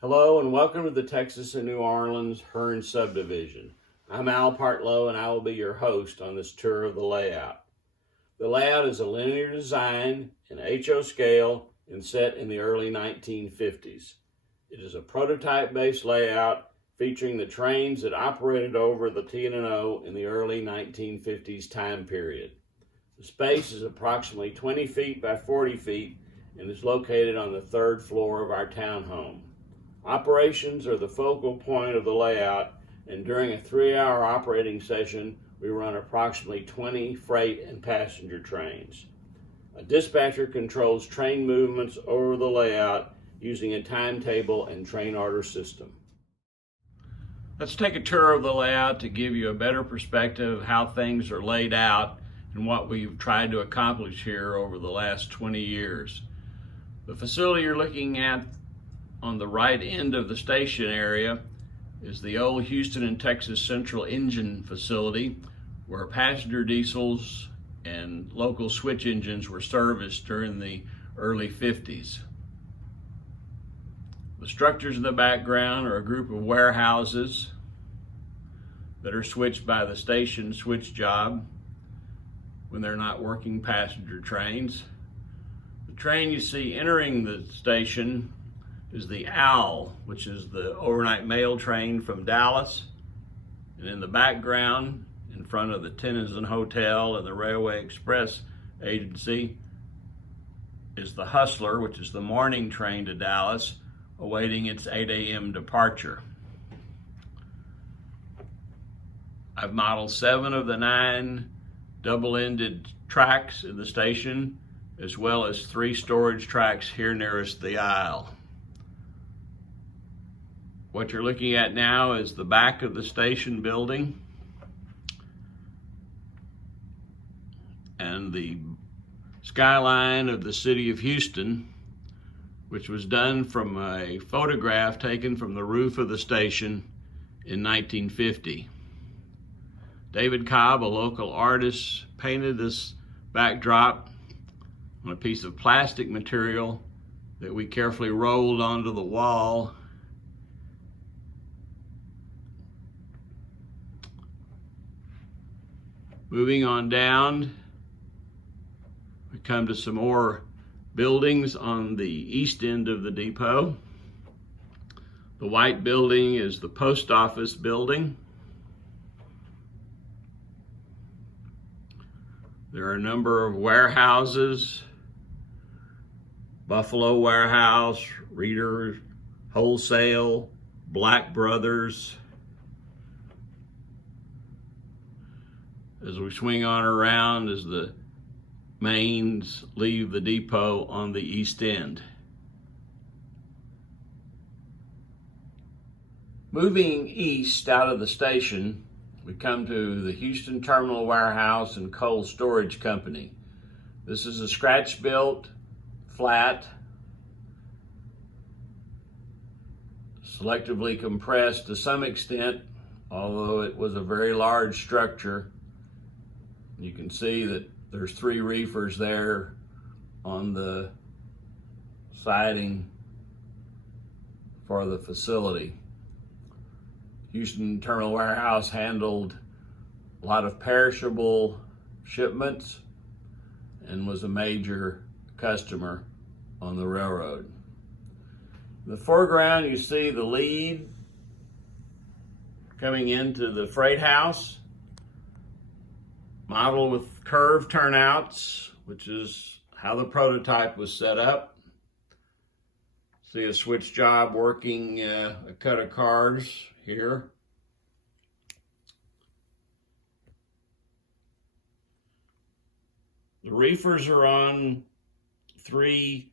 Hello and welcome to the Texas and New Orleans Hearne Subdivision. I'm Al Partlow and I will be your host on this tour of the layout. The layout is a linear design in HO scale and set in the early 1950s. It is a prototype-based layout featuring the trains that operated over the T&O in the early 1950s time period. The space is approximately 20 feet by 40 feet and is located on the third floor of our townhome. Operations are the focal point of the layout, and during a 3-hour operating session, we run approximately 20 freight and passenger trains. A dispatcher controls train movements over the layout using a timetable and train order system. Let's take a tour of the layout to give you a better perspective of how things are laid out and what we've tried to accomplish here over the last 20 years. The facility you're looking at on the right end of the station area is the old Houston and Texas Central Engine Facility, where passenger diesels and local switch engines were serviced during the early 50s. The structures in the background are a group of warehouses that are switched by the station switch job when they're not working passenger trains. The train you see entering the station is the Owl, which is the overnight mail train from Dallas. And in the background, in front of the Tennyson Hotel and the Railway Express Agency, is the Hustler, which is the morning train to Dallas, awaiting its 8 a.m. departure. I've modeled 7 of the 9 double-ended tracks in the station, as well as 3 storage tracks here nearest the aisle. What you're looking at now is the back of the station building and the skyline of the city of Houston, which was done from a photograph taken from the roof of the station in 1950. David Cobb, a local artist, painted this backdrop on a piece of plastic material that we carefully rolled onto the wall. Moving on down, we come to some more buildings on the east end of the depot. The white building is the post office building. There are a number of warehouses: Buffalo Warehouse, Reader Wholesale, Black Brothers. As we swing on around, as the mains leave the depot on the east end. Moving east out of the station, we come to the Houston Terminal Warehouse and Coal Storage Company. This is a scratch-built, flat, selectively compressed to some extent, although it was a very large structure. You can see that there's 3 reefers there on the siding for the facility. Houston Terminal Warehouse handled a lot of perishable shipments and was a major customer on the railroad. In the foreground, you see the lead coming into the freight house, modeled with curved turnouts, which is how the prototype was set up. See a switch job working a cut of cars here. The reefers are on 3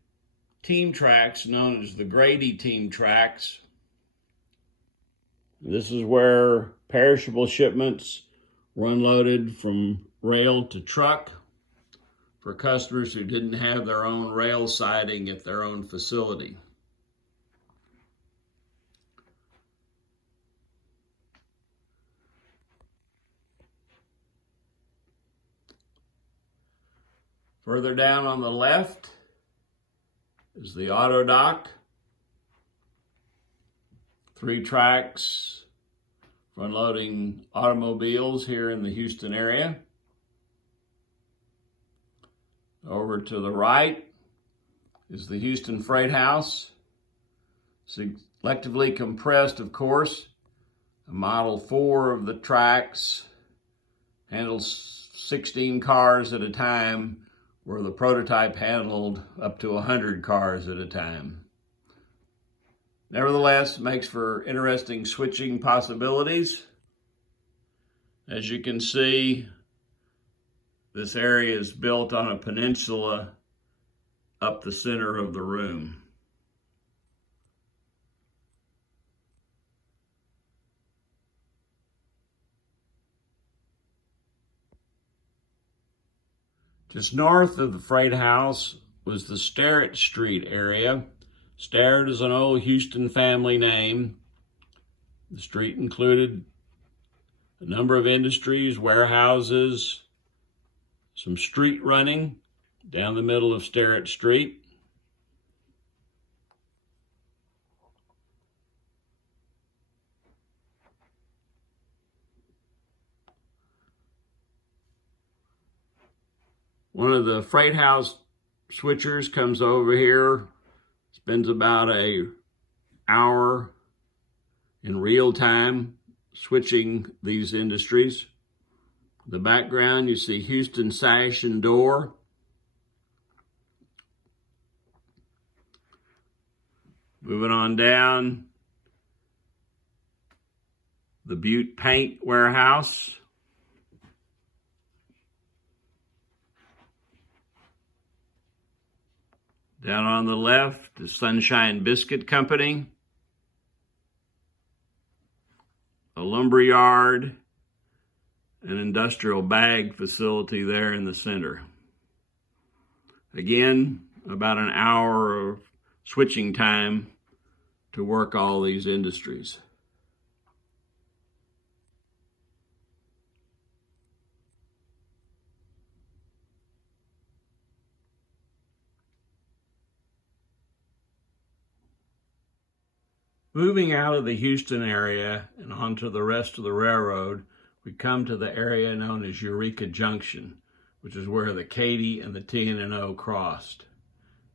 team tracks known as the Grady team tracks. This is where perishable shipments were unloaded from rail to truck for customers who didn't have their own rail siding at their own facility. Further down on the left is the auto dock. 3 tracks for unloading automobiles here in the Houston area. Over to the right is the Houston Freight House. Selectively compressed, of course. A Model 4 of the tracks handles 16 cars at a time, where the prototype handled up to 100 cars at a time. Nevertheless, makes for interesting switching possibilities. As you can see, this area is built on a peninsula up the center of the room. Just north of the freight house was the Starrett Street area. Starrett is an old Houston family name. The street included a number of industries, warehouses, some street running down the middle of Starrett Street. One of the freight house switchers comes over here, spends about an hour in real time switching these industries. In the background, you see Houston Sash and Door. Moving on down, the Butte Paint Warehouse. Down on the left, the Sunshine Biscuit Company, a lumber yard, an industrial bag facility there in the center. Again, about an hour of switching time to work all these industries. Moving out of the Houston area and onto the rest of the railroad, we come to the area known as Eureka Junction, which is where the Katy and the T&O crossed.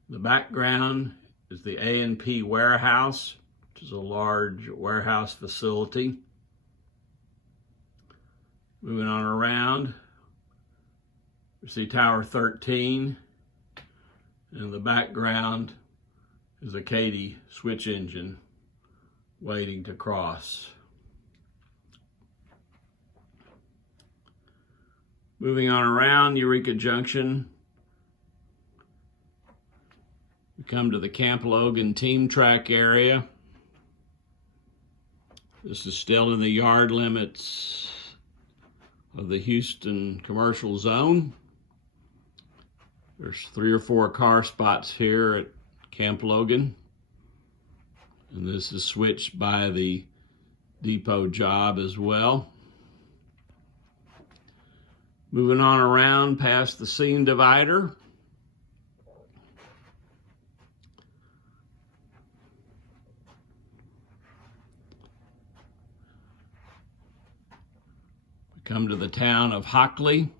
In the background is the A&P warehouse, which is a large warehouse facility. Moving on around, we see Tower 13. In the background is a Katy switch engine waiting to cross. Moving on around Eureka Junction, we come to the Camp Logan Team Track area. This is still in the yard limits of the Houston commercial zone. There's 3 or 4 car spots here at Camp Logan. And this is switched by the depot job as well. Moving on around past the seam divider. We come to the town of Hockley.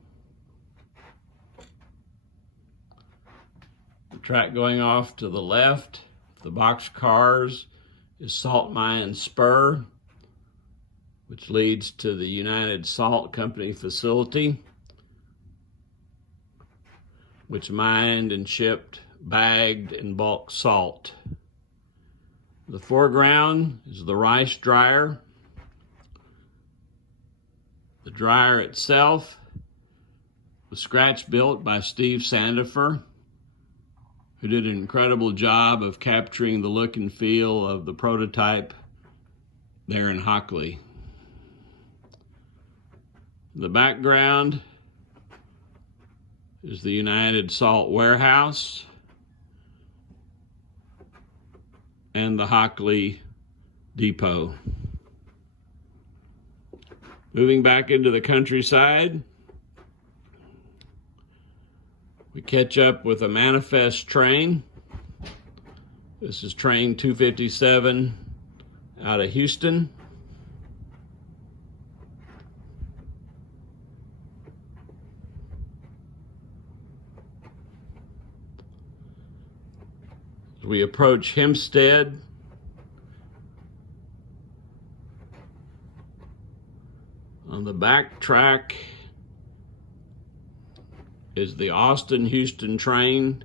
The track going off to the left, the box cars, is Salt Mine Spur, which leads to the United Salt Company facility, which mined and shipped bagged and bulk salt. The foreground is the rice dryer. The dryer itself was scratch built by Steve Sandifer, who did an incredible job of capturing the look and feel of the prototype there in Hockley. The background is the United Salt Warehouse and the Hockley Depot. Moving back into the countryside, we catch up with a manifest train. This is train 257 out of Houston. As we approach Hempstead, on the back track is the Austin-Houston train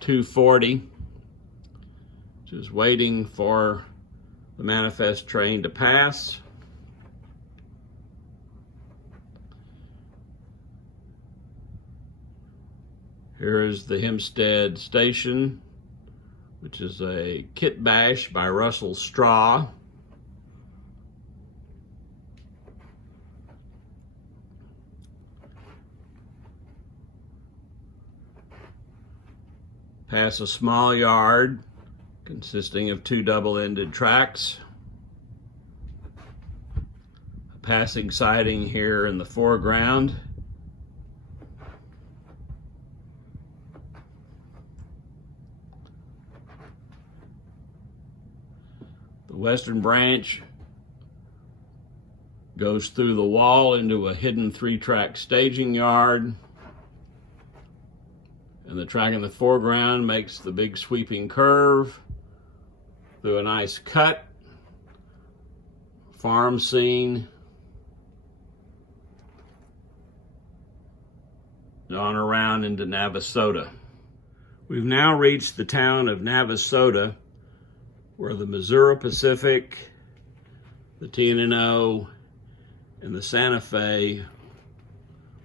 240, just waiting for the manifest train to pass. Here is the Hempstead station, which is a kit bash by Russell Straw. Pass a small yard consisting of 2 double-ended tracks. A passing siding here in the foreground. The western branch goes through the wall into a hidden 3-track staging yard. And the track in the foreground makes the big sweeping curve through a nice cut, farm scene, and on around into Navasota. We've now reached the town of Navasota, where the Missouri Pacific, the T&O, and the Santa Fe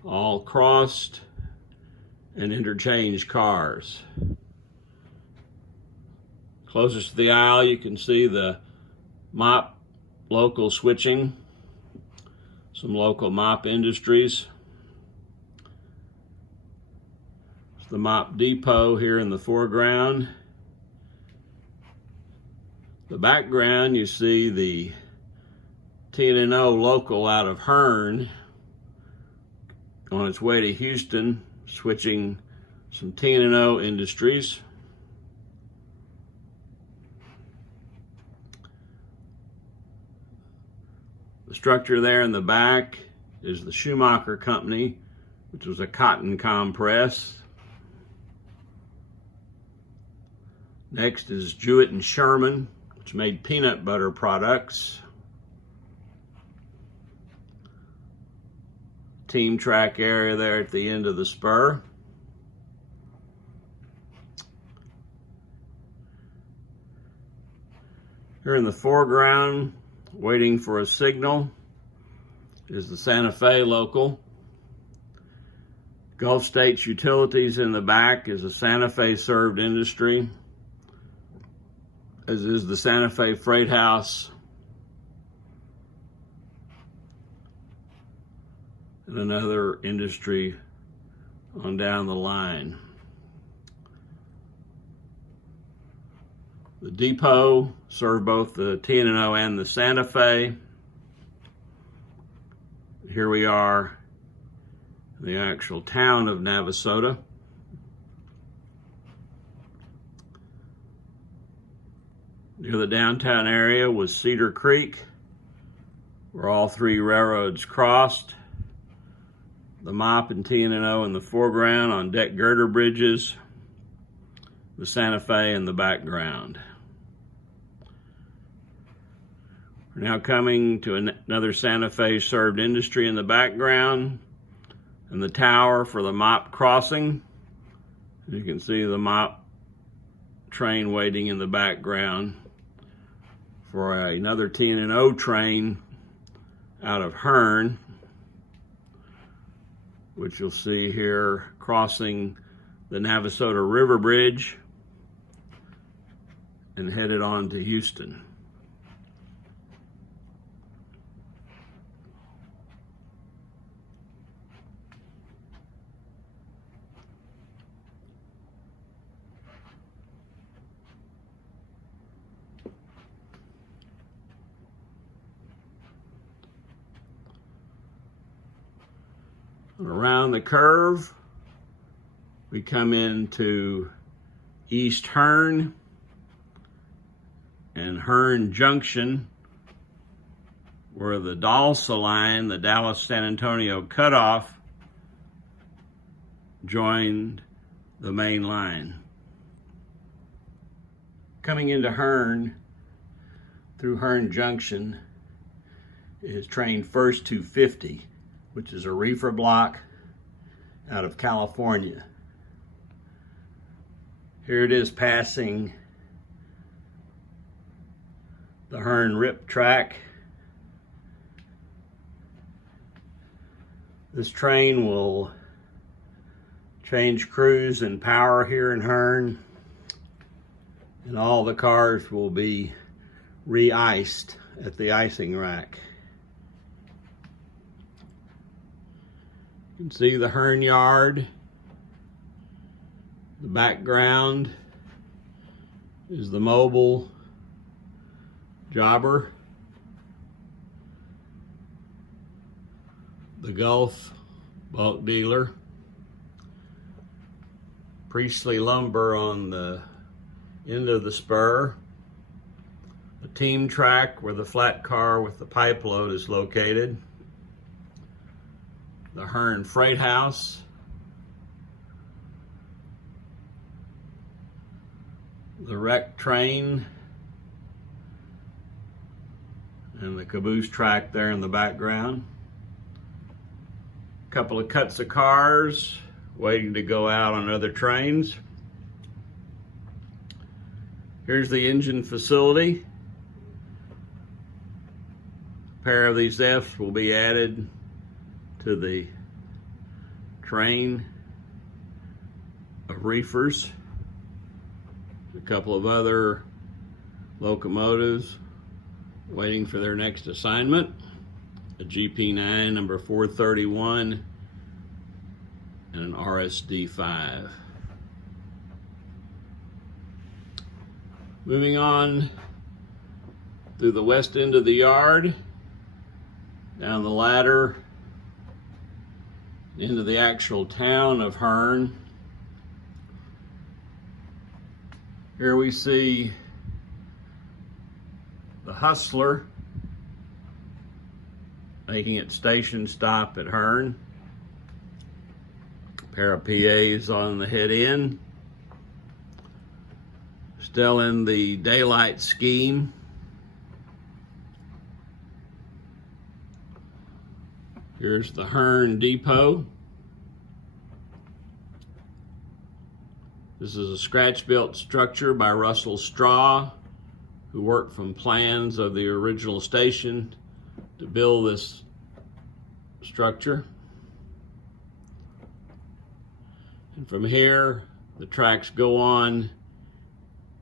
all crossed and interchange cars. Closest to the aisle, you can see the mop local switching, some local mop industries. It's the mop depot here in the foreground. The background, you see the T&O local out of Hearn on its way to Houston, switching some T&O industries. The structure there in the back is the Schumacher Company, which was a cotton compress. Next is Jewett and Sherman, which made peanut butter products. Team track area there at the end of the spur. Here in the foreground, waiting for a signal, is the Santa Fe local. Gulf States Utilities in the back is a Santa Fe served industry, as is the Santa Fe Freight House. And another industry on down the line. The depot served both the T&O and the Santa Fe. Here we are in the actual town of Navasota. Near the downtown area was Cedar Creek, where all 3 railroads crossed. The mop and T&O in the foreground on deck girder bridges, the Santa Fe in the background. We're now coming to another Santa Fe served industry in the background, and the tower for the mop crossing. You can see the mop train waiting in the background for another T&O train out of Hearn, which you'll see here crossing the Navasota River Bridge and headed on to Houston. Around the curve, we come into East Hearn and Hearne Junction, where the DALSA line, the Dallas-San Antonio cutoff, joined the main line. Coming into Hearn through Hearne Junction is train first 250, which is a reefer block out of California. Here it is passing the Hearn RIP track. This train will change crews and power here in Hearn, and all the cars will be re-iced at the icing rack. You can see the Hearn yard. The background is the mobile jobber, the Gulf bulk dealer, Priestley lumber on the end of the spur, the team track where the flat car with the pipe load is located, the Hearn freight house, the wrecked train, and the caboose track there in the background. A couple of cuts of cars waiting to go out on other trains. Here's the engine facility. A pair of these Fs will be added to the train of reefers. A couple of other locomotives waiting for their next assignment. A GP9 number 431 and an RSD5. Moving on through the west end of the yard, down the ladder, into the actual town of Hearn. Here we see the Hustler making its station stop at Hearn. A pair of PAs on the head end. Still in the daylight scheme. Here's the Hearn Depot. This is a scratch-built structure by Russell Straw, who worked from plans of the original station to build this structure. And from here, the tracks go on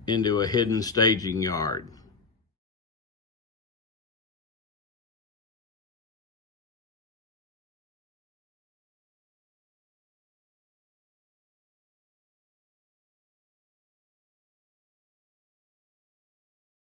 into a hidden staging yard.